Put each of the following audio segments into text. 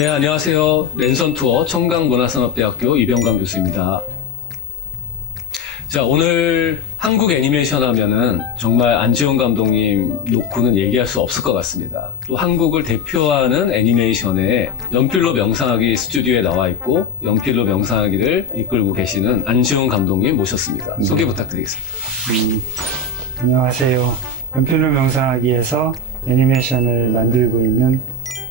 네, 안녕하세요. 랜선 투어 청강문화산업대학교 이병관 교수입니다. 자, 오늘 한국 애니메이션 하면은 정말 안지용 감독님 놓고는 얘기할 수 없을 것 같습니다. 또 한국을 대표하는 애니메이션의 연필로 명상하기 스튜디오에 나와 있고 연필로 명상하기를 이끌고 계시는 안지용 감독님 모셨습니다. 소개 부탁드리겠습니다. 안녕하세요. 연필로 명상하기에서 애니메이션을 만들고 있는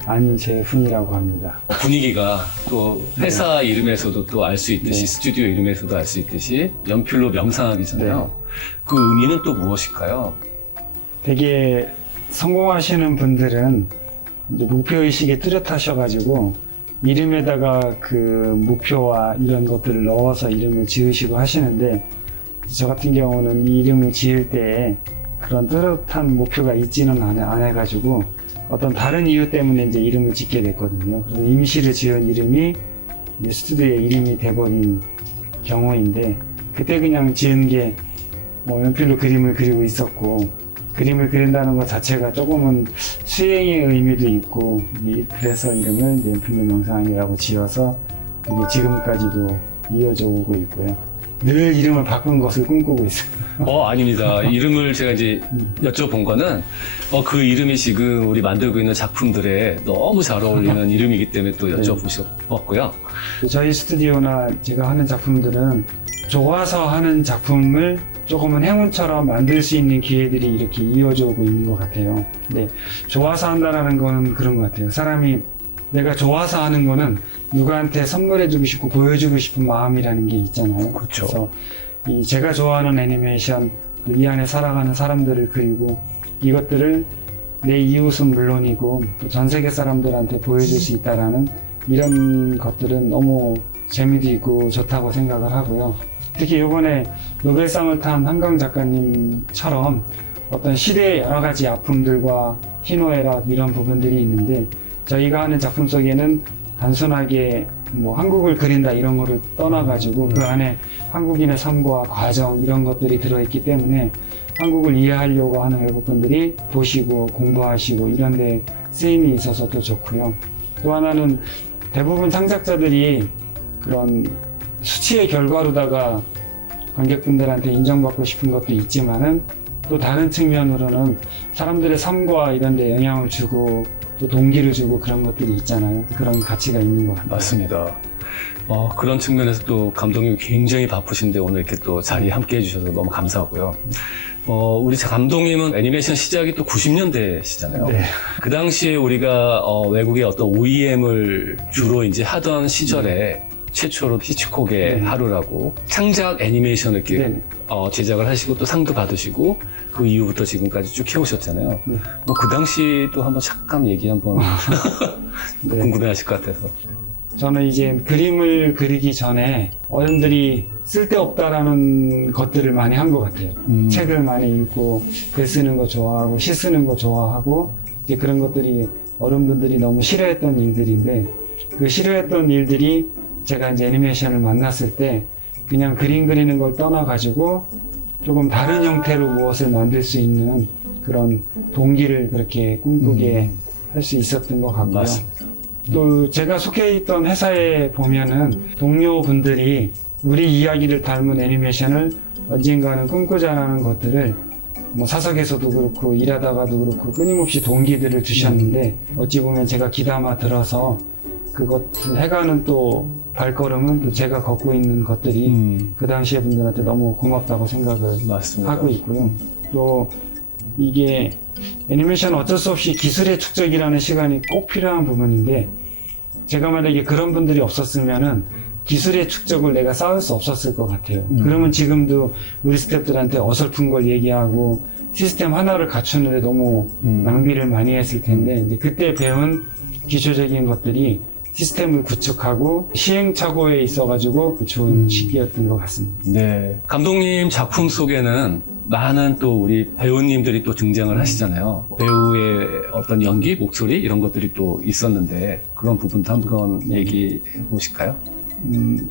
안재훈이라고 합니다. 분위기가 또 회사 이름에서도 또 알 수 있듯이 스튜디오 이름에서도 알 수 있듯이 연필로 명상하기잖아요. 그 의미는 또 무엇일까요? 되게 성공하시는 분들은 이제 목표의식이 뚜렷하셔가지고 이름에다가 그 목표와 이런 것들을 넣어서 이름을 지으시고 하시는데, 저 같은 경우는 이 이름을 지을 때에 그런 뚜렷한 목표가 있지는 안 해가지고 어떤 다른 이유 때문에 이제 이름을 짓게 됐거든요. 그래서 임시로 지은 이름이 이제 스튜디오의 이름이 돼버린 경우인데, 그때 그냥 지은 게 뭐 연필로 그림을 그리고 있었고, 그림을 그린다는 것 자체가 조금은 수행의 의미도 있고, 그래서 이름을 이제 연필로 명상이라고 지어서 이게 지금까지도 이어져 오고 있고요. 늘 이름을 바꾼 것을 꿈꾸고 있어요. 아닙니다. 이름을 제가 이제 여쭤본 거는 그 이름이 지금 우리 만들고 있는 작품들에 너무 잘 어울리는 이름이기 때문에 또 여쭤보셨고요. 저희 스튜디오나 제가 하는 작품들은 좋아서 하는 작품을 조금은 행운처럼 만들 수 있는 기회들이 이렇게 이어져 오고 있는 것 같아요. 근데 좋아서 한다는 건 그런 것 같아요. 사람이 내가 좋아서 하는 거는 누구한테 선물해주고 싶고 보여주고 싶은 마음이라는 게 있잖아요. 그렇죠. 그래서 제가 좋아하는 애니메이션, 이 안에 살아가는 사람들을 그리고 이것들을 내 이웃은 물론이고 또 전 세계 사람들한테 보여줄 수 있다라는 이런 것들은 너무 재미도 있고 좋다고 생각을 하고요. 특히 이번에 노벨상을 탄 한강 작가님처럼 어떤 시대의 여러 가지 아픔들과 희노애락 이런 부분들이 있는데, 저희가 하는 작품 속에는 단순하게 뭐 한국을 그린다 이런 거를 떠나가지고 그 안에 한국인의 삶과 과정 이런 것들이 들어있기 때문에 한국을 이해하려고 하는 외국분들이 보시고 공부하시고 이런 데 쓰임이 있어서 또 좋고요. 또 하나는 대부분 창작자들이 그런 수치의 결과로다가 관객분들한테 인정받고 싶은 것도 있지만은 또 다른 측면으로는 사람들의 삶과 이런 데 영향을 주고 또 동기를 주고 그런 것들이 있잖아요. 그런 가치가 있는 것 같아요. 맞습니다. 그런 측면에서 또 감독님이 굉장히 바쁘신데 오늘 이렇게 또 자리에 함께 해주셔서 너무 감사하고요. 우리 감독님은 애니메이션 시작이 또 90년대시잖아요. 네. 그 당시에 우리가 외국의 어떤 OEM을 주로 이제 하던 시절에 최초로 히치콕의 하루라고 창작 애니메이션을 이렇게 제작을 하시고 또 상도 받으시고 그 이후부터 지금까지 쭉 해오셨잖아요. 그 당시 또 한번 잠깐 얘기 한번 궁금해하실 것 같아서. 저는 이제 그림을 그리기 전에 어른들이 쓸데없다라는 것들을 많이 한 것 같아요. 책을 많이 읽고 글 쓰는 거 좋아하고 시 쓰는 거 좋아하고 이제 그런 것들이 어른분들이 너무 싫어했던 일들인데, 그 싫어했던 일들이 제가 이제 애니메이션을 만났을 때 그냥 그림 그리는 걸 떠나가지고 조금 다른 형태로 무엇을 만들 수 있는 그런 동기를 그렇게 꿈꾸게 할 수 있었던 것 같고요. 맞습니다. 또 제가 속해 있던 회사에 보면은 동료분들이 우리 이야기를 닮은 애니메이션을 언젠가는 꿈꾸자라는 것들을 뭐 사석에서도 그렇고 일하다가도 그렇고 끊임없이 동기들을 주셨는데, 어찌 보면 제가 귀담아 들어서 그것을 해가는 또 발걸음은 또 제가 걷고 있는 것들이 그 당시에 분들한테 너무 고맙다고 생각을 맞습니다. 하고 있고요. 또 이게 애니메이션 어쩔 수 없이 기술의 축적이라는 시간이 꼭 필요한 부분인데, 제가 만약에 그런 분들이 없었으면은 기술의 축적을 내가 쌓을 수 없었을 것 같아요. 그러면 지금도 우리 스태프들한테 어설픈 걸 얘기하고 시스템 하나를 갖추는데 너무 낭비를 많이 했을 텐데, 이제 그때 배운 기초적인 것들이 시스템을 구축하고 시행착오에 있어가지고 좋은 시기였던 것 같습니다. 네. 감독님 작품 속에는 많은 또 우리 배우님들이 또 등장을 하시잖아요. 배우의 어떤 연기, 목소리 이런 것들이 또 있었는데 그런 부분도 한번 얘기해 보실까요?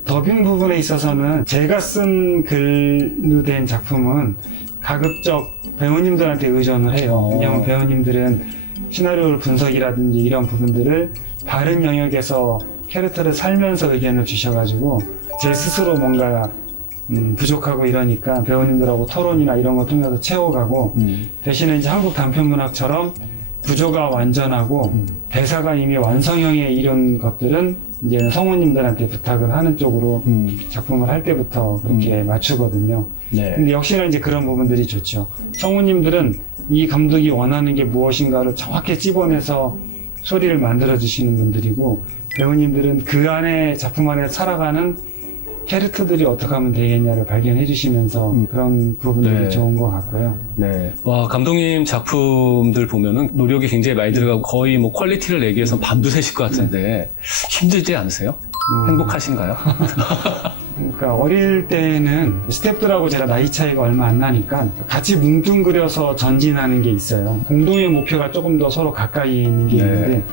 더빙 부분에 있어서는 제가 쓴 글로 된 작품은 가급적 배우님들한테 의존을 해요. 왜냐하면 배우님들은 시나리오 분석이라든지 이런 부분들을 다른 영역에서 캐릭터를 살면서 의견을 주셔가지고 제 스스로 뭔가 부족하고 이러니까 배우님들하고 토론이나 이런 거 통해서 채워가고 대신에 이제 한국 단편문학처럼 구조가 완전하고 대사가 이미 완성형의 이런 것들은 이제 성우님들한테 부탁을 하는 쪽으로 작품을 할 때부터 그렇게 맞추거든요. 네. 근데 역시나 이제 그런 부분들이 좋죠. 성우님들은 이 감독이 원하는 게 무엇인가를 정확히 찝어내서 소리를 만들어 주시는 분들이고, 배우님들은 그 안에 작품 안에 살아가는 캐릭터들이 어떻게 하면 되겠냐를 발견해 주시면서 그런 부분들이 네. 좋은 것 같고요. 네. 와, 감독님 작품들 보면은 노력이 굉장히 많이 들어가고 거의 뭐 퀄리티를 내기 위해서 밤도 새실 것 같은데 힘들지 않으세요? 행복하신가요? 그러니까 어릴 때는 스태프들하고 제가 나이 차이가 얼마 안 나니까 같이 뭉뚱그려서 전진하는 게 있어요. 공동의 목표가 조금 더 서로 가까이 있는 게 네. 있는데,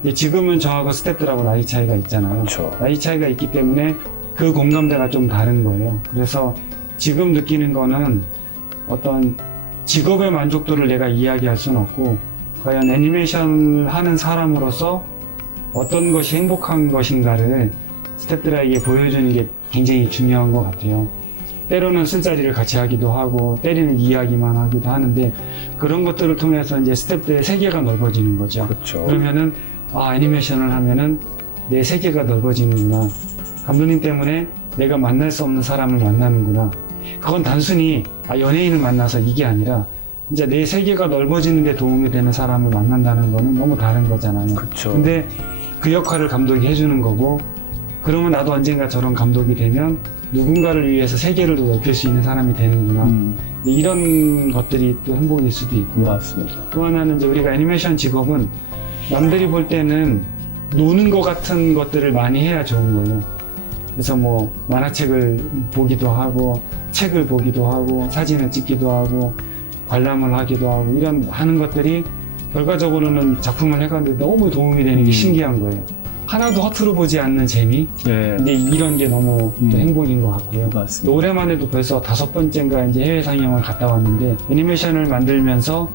근데 지금은 저하고 스태프들하고 나이 차이가 있잖아요. 그렇죠. 나이 차이가 있기 때문에 그 공감대가 좀 다른 거예요. 그래서 지금 느끼는 거는 어떤 직업의 만족도를 내가 이야기할 수는 없고, 과연 애니메이션을 하는 사람으로서 어떤 것이 행복한 것인가를 스태프들에게 보여주는 게 굉장히 중요한 것 같아요. 때로는 술자리를 같이 하기도 하고, 때리는 이야기만 하기도 하는데, 그런 것들을 통해서 이제 스태프들의 세계가 넓어지는 거죠. 그렇죠. 그러면은, 애니메이션을 하면은 내 세계가 넓어지는구나. 감독님 때문에 내가 만날 수 없는 사람을 만나는구나. 그건 단순히 연예인을 만나서 이게 아니라 이제 내 세계가 넓어지는 데 도움이 되는 사람을 만난다는 거는 너무 다른 거잖아요. 그렇죠. 근데 그 역할을 감독이 해주는 거고, 그러면 나도 언젠가 저런 감독이 되면 누군가를 위해서 세계를 더 넓힐 수 있는 사람이 되는구나. 이런 것들이 또 행복일 수도 있고요. 맞습니다. 또 하나는 이제 우리가 애니메이션 직업은 남들이 볼 때는 노는 것 같은 것들을 많이 해야 좋은 거예요. 그래서 뭐 만화책을 보기도 하고, 책을 보기도 하고, 사진을 찍기도 하고, 관람을 하기도 하고, 이런 하는 것들이 결과적으로는 작품을 해가는데 너무 도움이 되는 게 신기한 거예요. 하나도 허투루 보지 않는 재미? 네. 근데 이런 게 너무 또 행복인 것 같고요. 맞습니다. 올해만 해도 벌써 5번째인가 이제 해외 상영을 갔다 왔는데, 애니메이션을 만들면서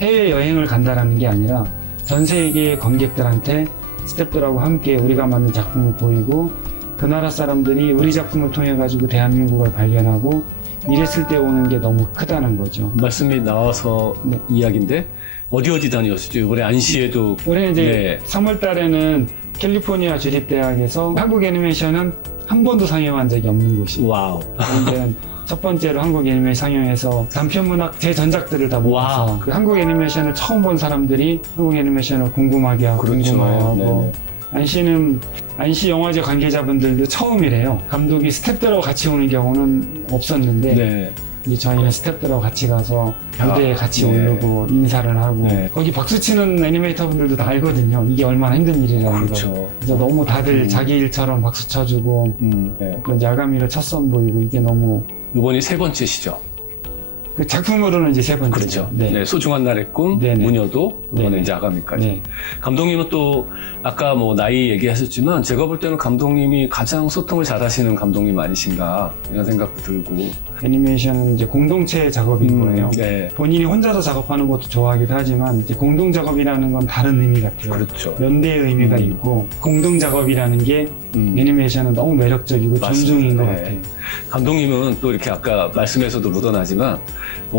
해외 여행을 간다라는 게 아니라 전 세계의 관객들한테 스태프들하고 함께 우리가 만든 작품을 보이고, 그 나라 사람들이 우리 작품을 통해 가지고 대한민국을 발견하고 이랬을 때 오는 게 너무 크다는 거죠. 말씀이 나와서 이야기인데 어디 다녀오셨죠? 이번에 안시에도 올해 이제 네. 3월 달에는 캘리포니아 주립대학에서 한국 애니메이션은 한 번도 상영한 적이 없는 곳이에요. 와우. 그런데 첫 번째로 한국 애니메이션 상영해서 단편문학 제 전작들을 다 모아서 와우. 그 한국 애니메이션을 처음 본 사람들이 한국 애니메이션을 궁금하게 하고 그렇죠. 궁금해하고, 네네. 안시 영화제 관계자분들도 처음이래요. 감독이 스태프들하고 같이 오는 경우는 없었는데 네. 이제 저희는 스태프들하고 같이 가서 무대에 같이 네. 오르고 인사를 하고, 네. 거기 박수치는 애니메이터 분들도 다 알거든요. 이게 얼마나 힘든 일이라는 걸. 그렇죠. 그래서 너무 다들 자기 일처럼 박수 쳐주고, 네. 그런 야감이로 첫 선 보이고, 이게 너무 이번이 3번째시죠? 그 작품으로는 이제 3번째죠. 그렇죠. 네. 소중한 날의 꿈, 네네. 무녀도, 이번에 네네. 이제 아가미까지. 네. 감독님은 또 아까 뭐 나이 얘기하셨지만 제가 볼 때는 감독님이 가장 소통을 잘하시는 감독님 아니신가 이런 생각도 들고. 애니메이션은 이제 공동체 작업인 거예요. 네. 본인이 혼자서 작업하는 것도 좋아하기도 하지만 이제 공동 작업이라는 건 다른 의미 같아요. 그렇죠. 연대의 의미가 있고, 공동 작업이라는 게 애니메이션은 너무 매력적이고 맞습니다. 존중인 것 네. 같아요. 감독님은 또 이렇게 아까 말씀에서도 묻어나지만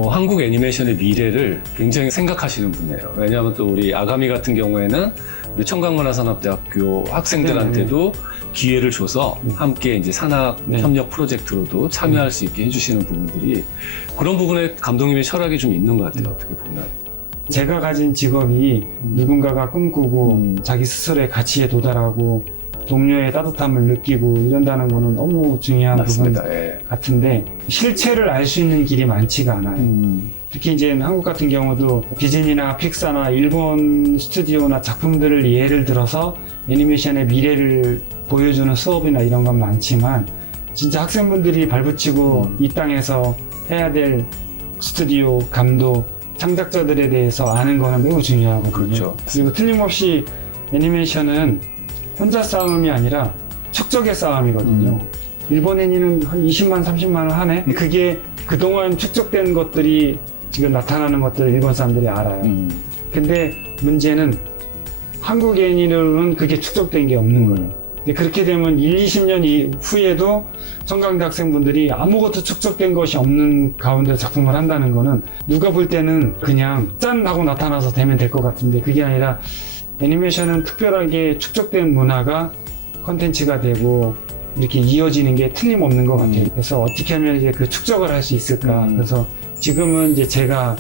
한국 애니메이션의 미래를 굉장히 생각하시는 분이에요. 왜냐하면 또 우리 아가미 같은 경우에는 우리 청강문화산업대학교 학생들한테도 기회를 줘서 함께 이제 산학 네. 협력 프로젝트로도 참여할 수 있게 해주시는 부분들이 그런 부분에 감독님의 철학이 좀 있는 것 같아요. 어떻게 보면. 제가 가진 직업이 누군가가 꿈꾸고 자기 스스로의 가치에 도달하고 동료의 따뜻함을 느끼고 이런다는 거는 너무 중요한 맞습니다. 부분 예. 같은데, 실체를 알 수 있는 길이 많지가 않아요. 특히 이제 한국 같은 경우도 디즈니나 픽사나 일본 스튜디오나 작품들을 예를 들어서 애니메이션의 미래를 보여주는 수업이나 이런 건 많지만, 진짜 학생분들이 발붙이고 이 땅에서 해야 될 스튜디오, 감독, 창작자들에 대해서 아는 거는 매우 중요하거든요. 그렇죠. 그리고 틀림없이 애니메이션은 혼자 싸움이 아니라 축적의 싸움이거든요. 일본 애니는 한 20만, 30만을 하네? 그게 그동안 축적된 것들이 지금 나타나는 것들을 일본 사람들이 알아요. 근데 문제는 한국 애니로는 그게 축적된 게 없는 거예요. 근데 그렇게 되면 20년 이후에도 청강대 학생분들이 아무것도 축적된 것이 없는 가운데 작품을 한다는 거는 누가 볼 때는 그냥 짠 하고 나타나서 되면 될 것 같은데 그게 아니라 애니메이션은 특별하게 축적된 문화가 컨텐츠가 되고 이렇게 이어지는 게 틀림없는 것 같아요. 그래서 어떻게 하면 이제 그 축적을 할 수 있을까. 그래서 지금은 이제 제가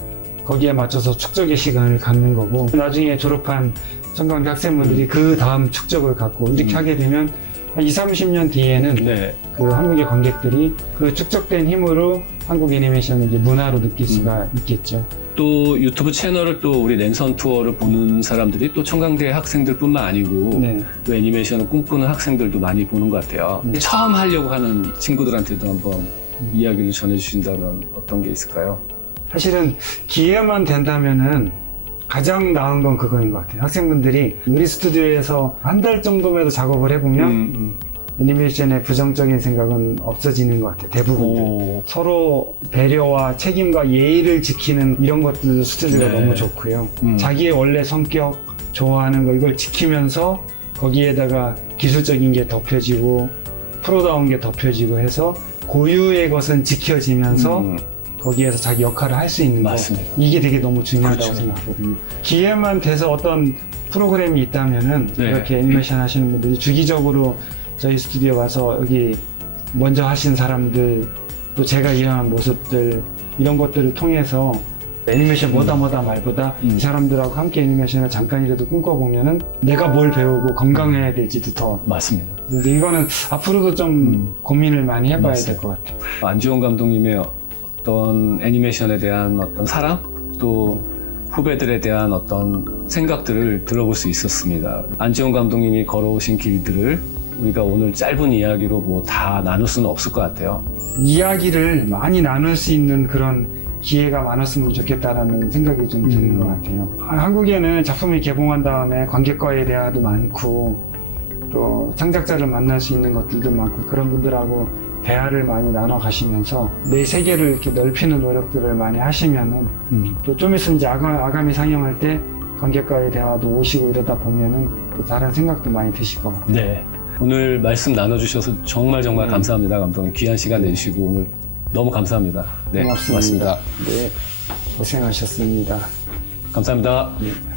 거기에 맞춰서 축적의 시간을 갖는 거고 나중에 졸업한 청강대 학생분들이 그 다음 축적을 갖고 이렇게 하게 되면 한 20-30년 뒤에는 네. 그 한국의 관객들이 그 축적된 힘으로 한국 애니메이션을 이제 문화로 느낄 수가 있겠죠. 또 유튜브 채널을 또 우리 랜선 투어를 보는 사람들이 또 청강대 학생들뿐만 아니고 네. 또 애니메이션을 꿈꾸는 학생들도 많이 보는 것 같아요. 네. 처음 하려고 하는 친구들한테도 한번 이야기를 전해주신다면 어떤 게 있을까요? 사실은 기회만 된다면은 가장 나은 건 그거인 것 같아요. 학생분들이 우리 스튜디오에서 한 달 정도만 작업을 해보면 애니메이션의 부정적인 생각은 없어지는 것 같아요. 대부분. 오. 서로 배려와 책임과 예의를 지키는 이런 것들 스튜디오가 네. 너무 좋고요. 음. 자기의 원래 성격, 좋아하는 거 이걸 지키면서 거기에다가 기술적인 게 덮여지고 프로다운 게 덮여지고 해서 고유의 것은 지켜지면서 거기에서 자기 역할을 할 수 있는 거. 맞습니다. 이게 되게 너무 중요하다고 그렇죠. 생각하거든요. 기회만 돼서 어떤 프로그램이 있다면은 네. 이렇게 애니메이션 하시는 분들이 주기적으로 저희 스튜디오 와서 여기 먼저 하신 사람들 또 제가 일어난 모습들 이런 것들을 통해서 애니메이션 뭐다 말보다 이 사람들하고 함께 애니메이션을 잠깐이라도 꿈꿔보면은 내가 뭘 배우고 건강해야 될지도 더. 맞습니다. 근데 이거는 앞으로도 좀 고민을 많이 해봐야 될 맞습니다. 것 같아요. 안지원 감독님의 어떤 애니메이션에 대한 어떤 사랑 또 후배들에 대한 어떤 생각들을 들어볼 수 있었습니다. 안지원 감독님이 걸어오신 길들을 우리가 오늘 짧은 이야기로 뭐 다 나눌 수는 없을 것 같아요. 이야기를 많이 나눌 수 있는 그런 기회가 많았으면 좋겠다라는 생각이 좀 드는 것 같아요. 한국에는 작품이 개봉한 다음에 관객과의 대화도 많고 또 창작자를 만날 수 있는 것들도 많고 그런 분들하고 대화를 많이 나눠 가시면서 내 세계를 이렇게 넓히는 노력들을 많이 하시면은 또 좀 있으면 이제 아가미 상영할 때 관객과의 대화도 오시고 이러다 보면은 또 다른 생각도 많이 드실 것 같아요. 네. 오늘 말씀 나눠주셔서 정말 감사합니다, 감독님. 귀한 시간 내주시고 오늘 너무 감사합니다. 네, 고맙습니다. 고맙습니다. 네, 고생하셨습니다. 감사합니다. 네.